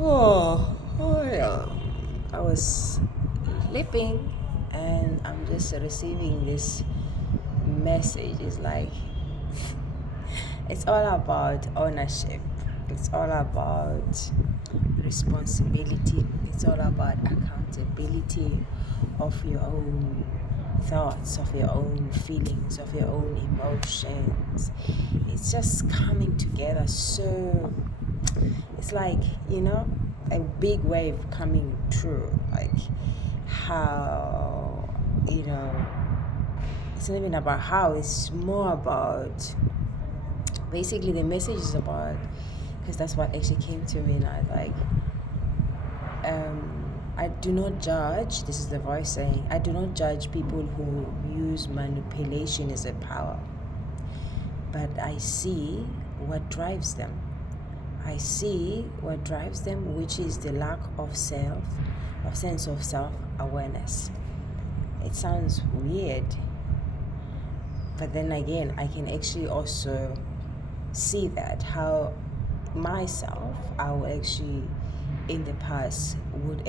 Yeah. I was sleeping and I'm just receiving this message. It's like it's all about ownership. It's all about responsibility. It's all about accountability of your own thoughts, of your own feelings, of your own emotions. It's just coming together so it's like, a big wave coming through. Like how, it's not even about how, it's more about basically the message is about, because that's what actually came to me now. Like, I do not judge, this is the voice saying, I do not judge people who use manipulation as a power, but I see what drives them. I see what drives them, which is the lack of sense of self-awareness. It sounds weird, but then again, I can actually also see that how myself, I would actually in the past would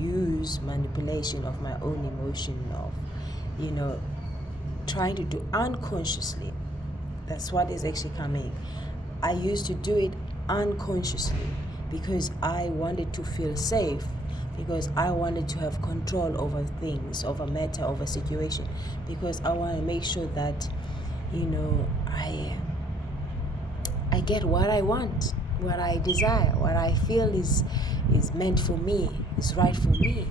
use manipulation of my own emotion of, trying to do unconsciously. That's what is actually coming. I used to do it unconsciously because I wanted to feel safe, because I wanted to have control over things, over matter, over situation, because I want to make sure that, I get what I want, what I desire, what I feel is meant for me, is right for me,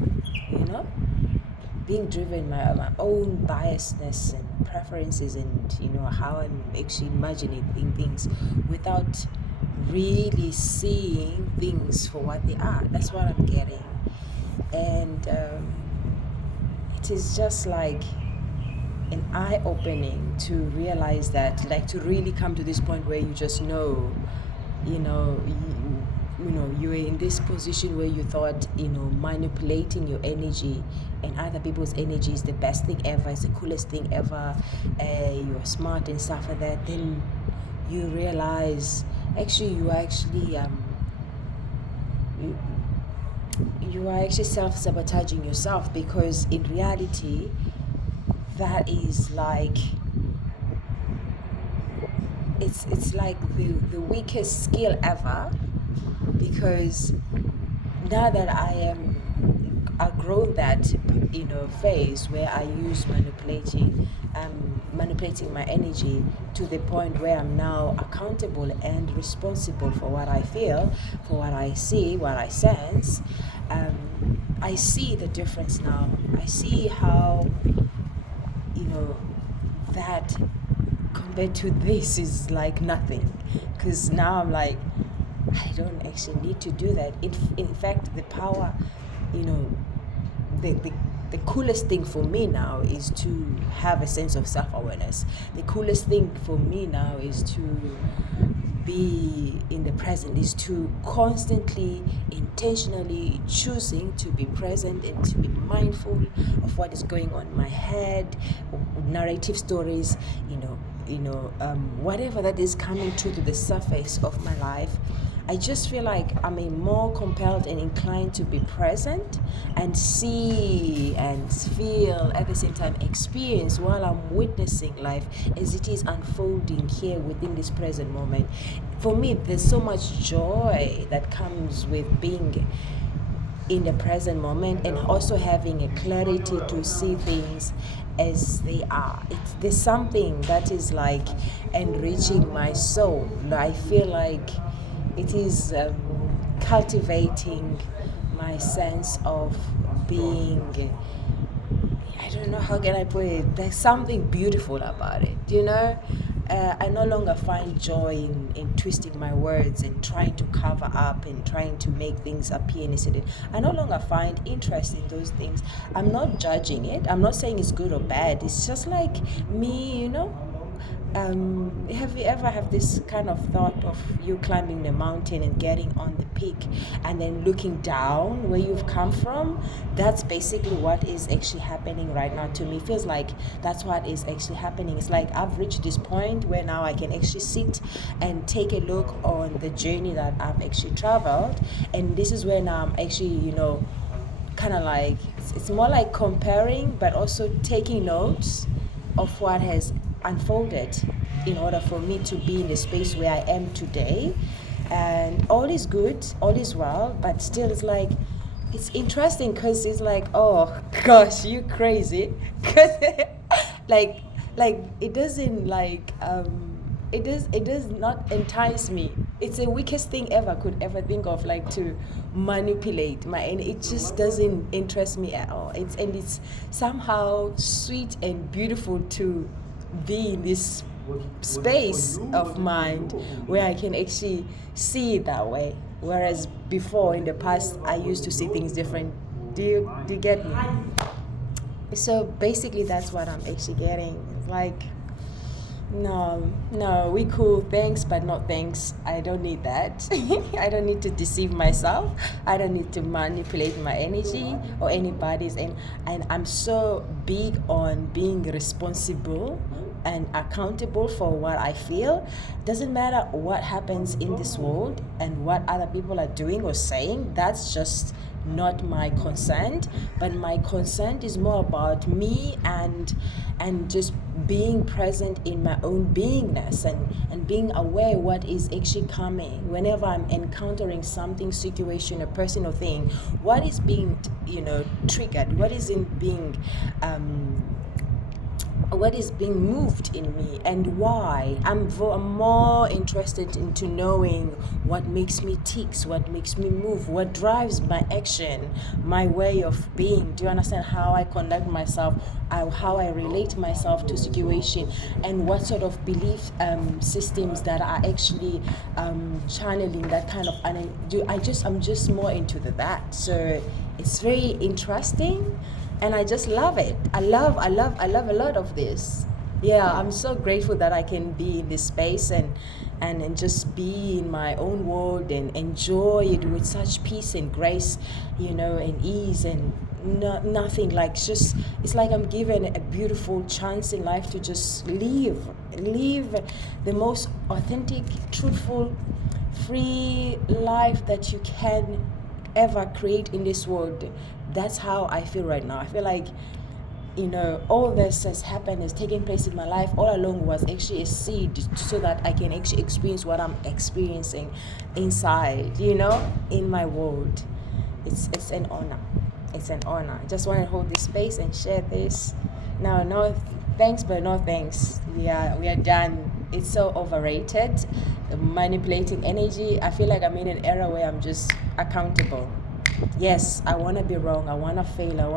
being driven by my own biasness and preferences, and how I'm actually imagining things without really seeing things for what they are. That's what I'm getting. And it is just like an eye-opening to realize that, like, to really come to this point where you just know, you're in this position where you thought, manipulating your energy and other people's energy is the best thing ever, it's the coolest thing ever, you're smart and stuff like that. Then you realize actually you are actually self-sabotaging yourself, because in reality that is like, it's like the weakest skill ever, because now that I've grown that phase where I use manipulating my energy to the point where I'm now accountable and responsible for what I feel, for what I see, what I sense. I see the difference now. I see how that compared to this is like nothing, because now I'm like, I don't actually need to do that. In fact, the power, the coolest thing for me now is to have a sense of self-awareness. The coolest thing for me now is to be in the present, is to constantly, intentionally choosing to be present and to be mindful of what is going on in my head, narrative stories, whatever that is coming through to the surface of my life. I just feel like I'm more compelled and inclined to be present and see and feel, at the same time experience, while I'm witnessing life as it is unfolding here within this present moment. For me, there's so much joy that comes with being in the present moment, and also having a clarity to see things as they are. There's something that is like enriching my soul. I feel like it is cultivating my sense of being. I don't know, how can I put it? There's something beautiful about it, I no longer find joy in twisting my words and trying to cover up and trying to make things appear innocent. I no longer find interest in those things. I'm not judging it. I'm not saying it's good or bad. It's just like me, Have you ever have this kind of thought of you climbing the mountain and getting on the peak and then looking down where you've come from? That's basically what is actually happening right now to me. It feels like that's what is actually happening. It's like I've reached this point where now I can actually sit and take a look on the journey that I've actually traveled, and this is where now I'm actually, kind of like it's more like comparing but also taking notes of what has unfolded in order for me to be in the space where I am today. And all is good, all is well, but still it's like it's interesting because it's like, oh gosh, you crazy. Because like it doesn't like it does not entice me. It's the weakest thing ever could ever think of, like to manipulate my, and it just doesn't interest me at all. It's somehow sweet and beautiful to be in this space of mind where I can actually see it that way. Whereas before in the past I used to see things different. Do you get me? So basically that's what I'm actually getting. Like, no, we cool, thanks, but not thanks. I don't need that. I don't need to deceive myself. I don't need to manipulate my energy or anybody's. And I'm so big on being responsible and accountable for what I feel. Doesn't matter what happens in this world and what other people are doing or saying. That's just not my concern, but my concern is more about me and just being present in my own beingness and being aware what is actually coming whenever I'm encountering something, situation, a person or thing. What is being triggered, what is being moved in me, and why. I'm more interested into knowing what makes me tick, what makes me move, what drives my action, my way of being. Do you understand how I conduct myself, how I relate myself to situation, and what sort of belief systems that are actually channeling that kind of. I'm just more into that. So it's very interesting. And I just love it. I love a lot of this. Yeah, I'm so grateful that I can be in this space and just be in my own world and enjoy it with such peace and grace, and ease and nothing like just. It's like I'm given a beautiful chance in life to just live the most authentic, truthful, free life that you can ever create in this world. That's how I feel right now. I feel like, all this has happened, has taken place in my life all along was actually a seed so that I can actually experience what I'm experiencing inside, in my world. It's an honor. It's an honor. I just want to hold this space and share this. Now, no thanks, but no thanks. We are done. It's so overrated. Manipulating energy. I feel like I'm in an era where I'm just accountable. Yes, I want to be wrong. I want to fail. I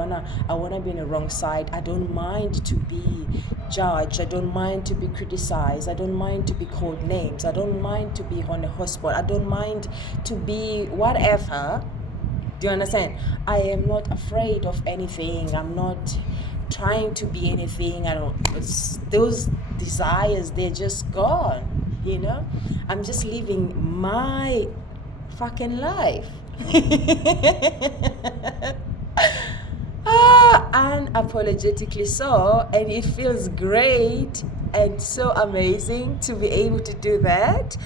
want to be on the wrong side. I don't mind to be judged. I don't mind to be criticized. I don't mind to be called names. I don't mind to be on the hotspot. I don't mind to be whatever. Do you understand? I am not afraid of anything. I'm not trying to be anything. Those desires, they're just gone. I'm just living my fucking life. Unapologetically so, and it feels great and so amazing to be able to do that.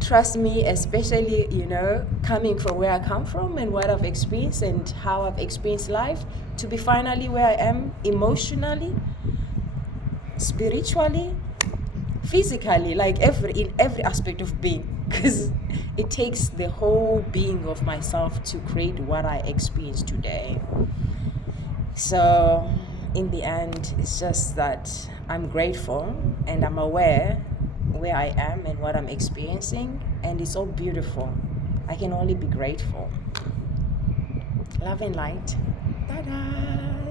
Trust me, especially coming from where I come from and what I've experienced and how I've experienced life, to be finally where I am emotionally, spiritually, physically, like in every aspect of being, because it takes the whole being of myself to create what I experience today. So in the end, it's just that I'm grateful and I'm aware where I am and what I'm experiencing, and it's all beautiful. I can only be grateful. Love and light. Bye-bye.